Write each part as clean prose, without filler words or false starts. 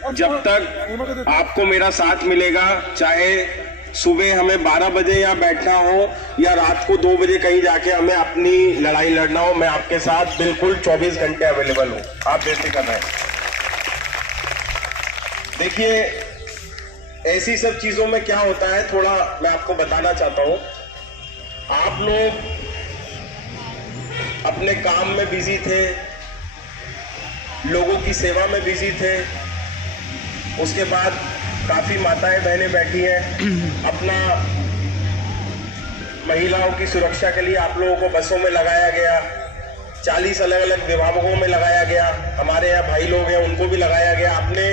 जब तक आपको मेरा साथ मिलेगा, चाहे सुबह हमें 12 बजे यहाँ बैठना हो या रात को 2 बजे कहीं जाके हमें अपनी लड़ाई लड़ना हो, मैं आपके साथ बिल्कुल 24 घंटे अवेलेबल हूँ। आप बेफिक्र रहें। देखिए, ऐसी सब चीजों में क्या होता है, थोड़ा मैं आपको बताना चाहता हूँ। आप लोग अपने काम में बिजी थे, लोगों की सेवा में बिजी थे, उसके बाद काफी माताएं बहनें बैठी हैं। अपना महिलाओं की सुरक्षा के लिए आप लोगों को बसों में लगाया गया, 40 अलग अलग विभागों में लगाया गया। हमारे यहाँ भाई लोग हैं, उनको भी लगाया गया। आपने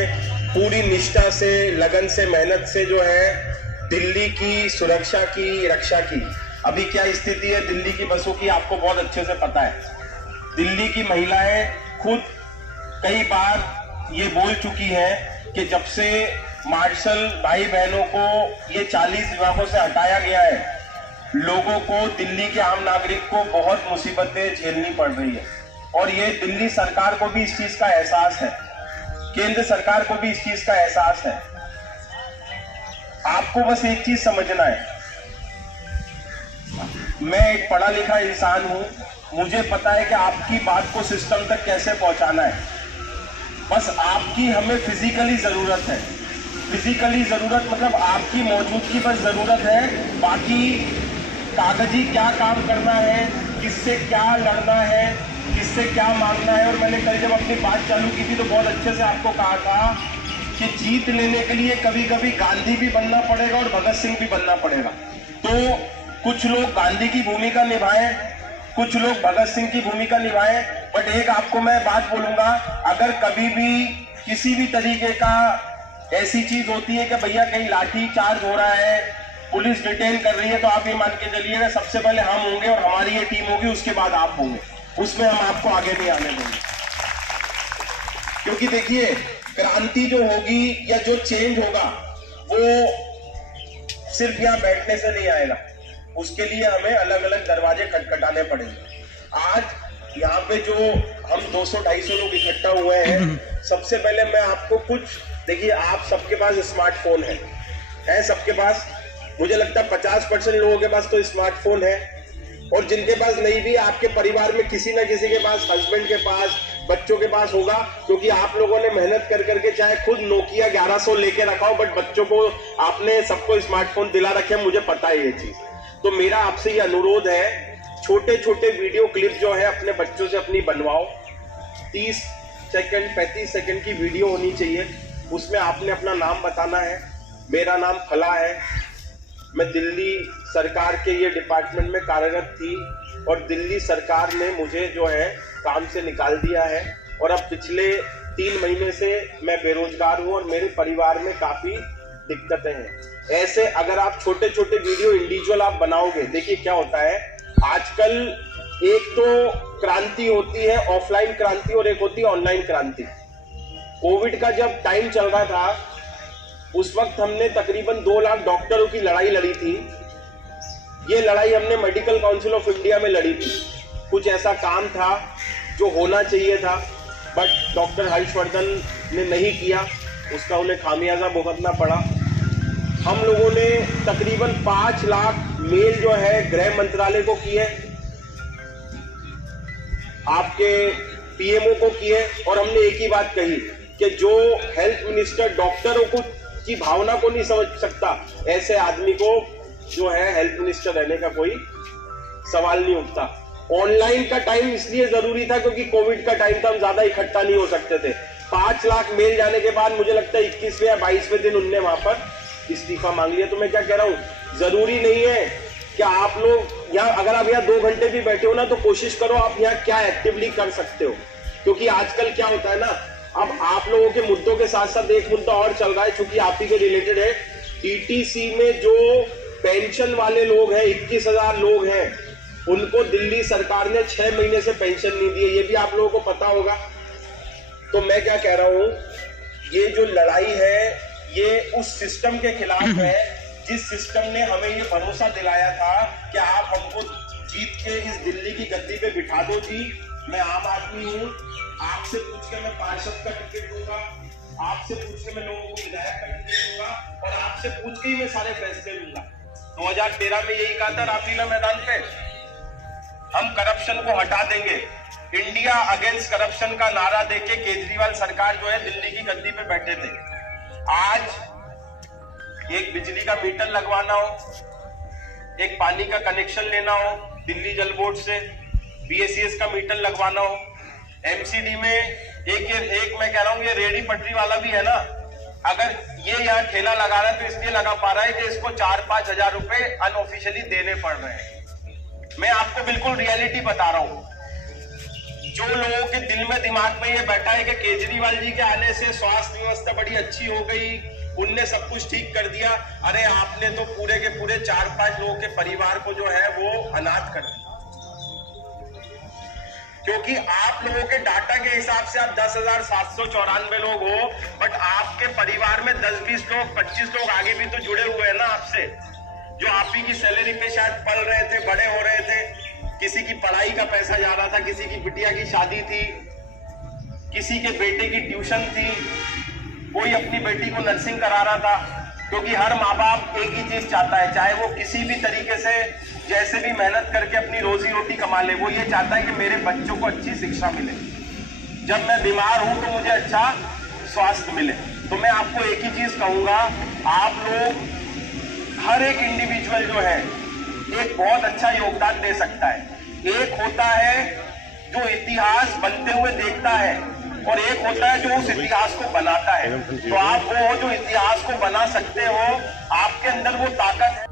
पूरी निष्ठा से, लगन से, मेहनत से जो है दिल्ली की सुरक्षा की, रक्षा की। अभी क्या स्थिति है दिल्ली की बसों की, आपको बहुत अच्छे से पता है। दिल्ली की महिलाएं खुद कई बार ये बोल चुकी हैं कि जब से मार्शल भाई बहनों को ये 40 विभागों से हटाया गया है, लोगों को, दिल्ली के आम नागरिक को बहुत मुसीबतें झेलनी पड़ रही है। और ये दिल्ली सरकार को भी इस चीज का एहसास है, केंद्र सरकार को भी इस चीज का एहसास है। आपको बस एक चीज समझना है, मैं एक पढ़ा लिखा इंसान हूं, मुझे पता है कि आपकी बात को सिस्टम तक कैसे पहुंचाना है। बस आपकी हमें फिजिकली जरूरत है। फिजिकली जरूरत मतलब आपकी मौजूदगी बस जरूरत है। बाकी कागजी क्या काम करना है, किससे क्या लड़ना है, किससे क्या मांगना है। और मैंने कल जब अपनी बात चालू की थी तो बहुत अच्छे से आपको कहा था कि जीत लेने के लिए कभी कभी गांधी भी बनना पड़ेगा और भगत सिंह भी बनना पड़ेगा। तो कुछ लोग गांधी की भूमिका निभाएं, कुछ लोग भगत सिंह की भूमिका निभाएं। बट एक आपको मैं बात बोलूंगा, अगर कभी भी किसी भी तरीके का ऐसी चीज होती है कि भैया कहीं लाठी चार्ज हो रहा है, पुलिस डिटेन कर रही है, तो आप ये मान के चलिएगा सबसे पहले हम होंगे और हमारी ये टीम होगी, उसके बाद आप होंगे। उसमें हम आपको आगे नहीं आने देंगे। क्योंकि देखिए, क्रांति जो होगी या जो चेंज होगा वो सिर्फ यहाँ बैठने से नहीं आएगा, उसके लिए हमें अलग अलग दरवाजे खटखटाने पड़ेंगे। आज यहाँ पे जो हम 200-250 लोग इकट्ठा हुए हैं, सबसे पहले मैं आपको कुछ, देखिए आप सबके पास स्मार्टफोन है सबके पास। मुझे लगता है 50% लोगों के पास तो स्मार्टफोन है, और जिनके पास नहीं भी, आपके परिवार में किसी ना किसी के पास, हस्बैंड के पास, बच्चों के पास होगा। क्योंकि आप लोगों ने मेहनत कर करके चाहे खुद नोकिया 1100 लेके रखा हो, बट बच्चों को आपने सबको स्मार्टफोन दिला रखे, मुझे पता है ये चीज। तो मेरा आपसे ये अनुरोध है, छोटे छोटे वीडियो क्लिप जो है अपने बच्चों से अपनी बनवाओ। 30 सेकंड 35 सेकंड की वीडियो होनी चाहिए। उसमें आपने अपना नाम बताना है, मेरा नाम फला है, मैं दिल्ली सरकार के ये डिपार्टमेंट में कार्यरत थी और दिल्ली सरकार ने मुझे जो है काम से निकाल दिया है, और अब पिछले 3 महीने से मैं बेरोजगार हूँ और मेरे परिवार में काफी दिक्कतें हैं। ऐसे अगर आप छोटे छोटे वीडियो इंडिविजुअल आप बनाओगे, देखिए क्या होता है आजकल, एक तो क्रांति होती है ऑफलाइन क्रांति और एक होती है ऑनलाइन क्रांति। कोविड का जब टाइम चल रहा था, उस वक्त हमने तकरीबन 2 लाख डॉक्टरों की लड़ाई लड़ी थी। ये लड़ाई हमने मेडिकल काउंसिल ऑफ इंडिया में लड़ी थी। कुछ ऐसा काम था जो होना चाहिए था, बट डॉक्टर हर्षवर्धन ने नहीं किया, उसका उन्हें खामियाजा भुगतना पड़ा। हम लोगों ने तकरीबन 5 लाख मेल जो है गृह मंत्रालय को किए, आपके पीएमओ को किए, और हमने एक ही बात कही कि जो हेल्थ मिनिस्टर डॉक्टरों को की भावना को नहीं समझ सकता, ऐसे आदमी को जो है हेल्थ मिनिस्टर रहने का कोई सवाल नहीं उठता। ऑनलाइन का टाइम इसलिए जरूरी था क्योंकि कोविड का टाइम था, हम ज्यादा इकट्ठा नहीं हो सकते थे। 5 लाख मेल जाने के बाद मुझे लगता है 21वें या 22वें दिन उनने वहां पर इस्तीफा मांग लिया। तो मैं क्या कह रहा हूं, जरूरी नहीं है कि आप लोग यहाँ, अगर आप यहाँ 2 घंटे भी बैठे हो ना, तो कोशिश करो आप यहाँ क्या एक्टिवली कर सकते हो। क्योंकि आजकल क्या होता है ना, अब आप लोगों के मुद्दों के साथ साथ एक मुद्दा और चल रहा है, चूंकि आप ही के रिलेटेड है। टीटीसी में जो पेंशन वाले लोग हैं, 21,000 लोग हैं, उनको दिल्ली सरकार ने 6 महीने से पेंशन नहीं दी है, ये भी आप लोगों को पता होगा। तो मैं क्या कह रहा हूं, ये जो लड़ाई है ये उस सिस्टम के खिलाफ है जिस सिस्टम ने हमें ये भरोसा दिलाया था कि आप हमको जीत के इस दिल्ली की गद्दी पे बिठा दो जी, मैं आम आदमी हूँ, आपसे पूछ के मैं पार्षद का टिकट दूंगा, आपसे पूछ के मैं लोगों को विधायक करके दूंगा और आपसे पूछ के ही मैं सारे फैसले लूंगा। 2013 में यही कहा था रामलीला मैदान पे, हम करप्शन को हटा देंगे। इंडिया अगेंस्ट करप्शन का नारा देके केजरीवाल सरकार जो है दिल्ली की गद्दी पे बैठे थे। आज एक बिजली का मीटर लगवाना हो, एक पानी का कनेक्शन लेना हो दिल्ली जल बोर्ड से, BACS का मीटर लगवाना हो, MCD में एक मैं कह रहा हूं ये रेडी पटरी वाला भी है ना, अगर ये यहाँ ठेला लगा रहा है तो इसलिए लगा पा रहा है कि इसको 4-5 हजार रुपए अनऑफिशियली देने पड़ रहे हैं। मैं आपको बिल्कुल रियलिटी बता रहा हूं। जो लोगों के दिल में दिमाग में ये बैठा है कि केजरीवाल जी के आने से स्वास्थ्य व्यवस्था बड़ी अच्छी हो गई, उनने सब कुछ ठीक कर दिया, अरे आपने तो पूरे के पूरे 4-5 लोगों के परिवार को जो है वो अनाथ कर दिया। क्योंकि आप लोगों के डाटा के हिसाब से आप 10,794 लोग हो, बट आपके परिवार में 10-20 लोग 25 लोग आगे भी तो जुड़े हुए हैं ना आपसे, जो आप ही की सैलरी पे शायद पल रहे थे, बड़े हो रहे थे, किसी की पढ़ाई का पैसा जा रहा था, किसी की बिटिया की शादी थी, किसी के बेटे की ट्यूशन थी, कोई अपनी बेटी को नर्सिंग करा रहा था। क्योंकि हर माँ बाप एक ही चीज चाहता है, चाहे वो किसी भी तरीके से जैसे भी मेहनत करके अपनी रोजी रोटी कमा ले, वो ये चाहता है कि मेरे बच्चों को अच्छी शिक्षा मिले, जब मैं बीमार हूं तो मुझे अच्छा स्वास्थ्य मिले। तो मैं आपको एक ही चीज कहूंगा, आप लोग हर एक इंडिविजुअल जो है एक बहुत अच्छा योगदान दे सकता है। एक होता है जो इतिहास बनते हुए देखता है और एक होता है जो उस इतिहास को बनाता है। तो आप वो हो जो इतिहास को बना सकते हो, आपके अंदर वो ताकत है।